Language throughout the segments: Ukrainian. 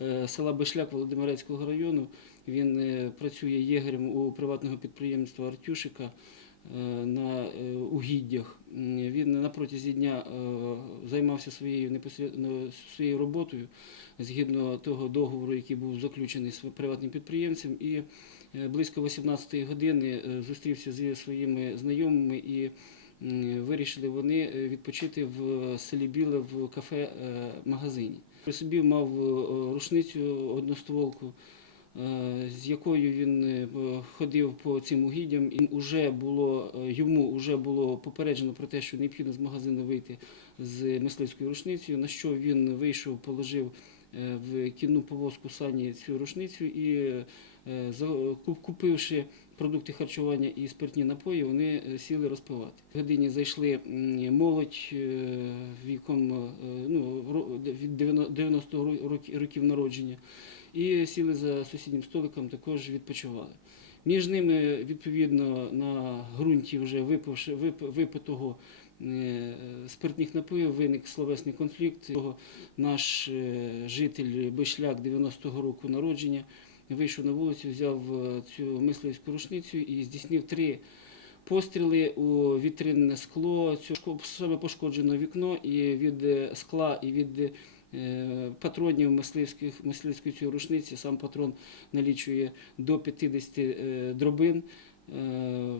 е, села Бишляк Володимирецького району. Він е, працює єгерем у приватного підприємства Артюшика е, на угіддях. Він на протязі дня займався своєю непосередньо своєю роботою згідно того договору, який був заключений з приватним підприємцем, і близько 18-ї години зустрівся зі своїми знайомими і вирішили вони відпочити в селі Біле в кафе-магазині. При собі мав е, рушницю одностволку, е, з якою він е, ходив по цим угіддям, і вже було йому вже було попереджено про те, що необхідно з магазину вийти з мисливською рушницею. На що він вийшов, положив в кінну повозку сані цю рушницю і купивши продукти харчування і спиртні напої, вони е, сіли розпивати. В годині зайшли молодь е, віком е, ну, від 90 років- народження і сіли за сусіднім столиком, також відпочивали. Між ними, відповідно, на ґрунті вже випивши, вип- випитого е, спиртних напоїв виник словесний конфлікт. Наш е, житель Бишляк 90-го року народження вийшов на вулицю, взяв е, цю мисливську рушницю і здійснив три постріли у вітринне скло. Цього саме пошкоджено вікно і від е, скла, і від е, патронів мисливських, мисливської цієї рушниці сам патрон налічує до 50 е, дробин. Е,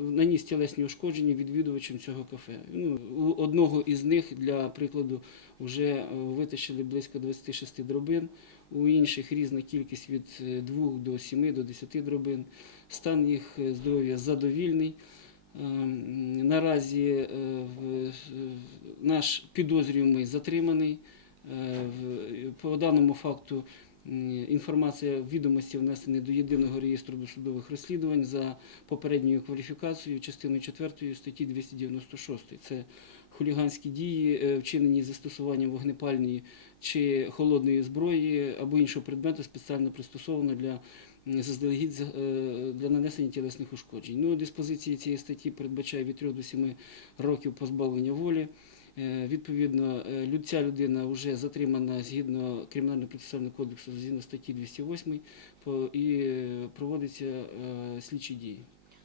наніс тілесні ушкодження відвідувачам цього кафе. Ну, у одного із них, для прикладу, вже е, витащили близько 26 дробин, у інших різна кількість від 2 до 7 до 10 дробин. Стан їх е, здоров'я задовільний. Наразі е, е, наш підозрюємий затриманий. Е, По даному факту інформація відомості внесені до єдиного реєстру досудових розслідувань за попередньою кваліфікацією частиною 4 статті 296. Це хуліганські дії, е, вчинені застосуванням вогнепальної чи холодної зброї або іншого предмету спеціально пристосованого для заздалегідь е, для нанесення тілесних ушкоджень. Ну, диспозиції цієї статті передбачає від 3 до 7 років позбавлення волі. Е, Відповідно, е, ця людина вже затримана згідно Кримінального процесуального кодексу згідно статті 208 по- і е, проводиться слідчі дії.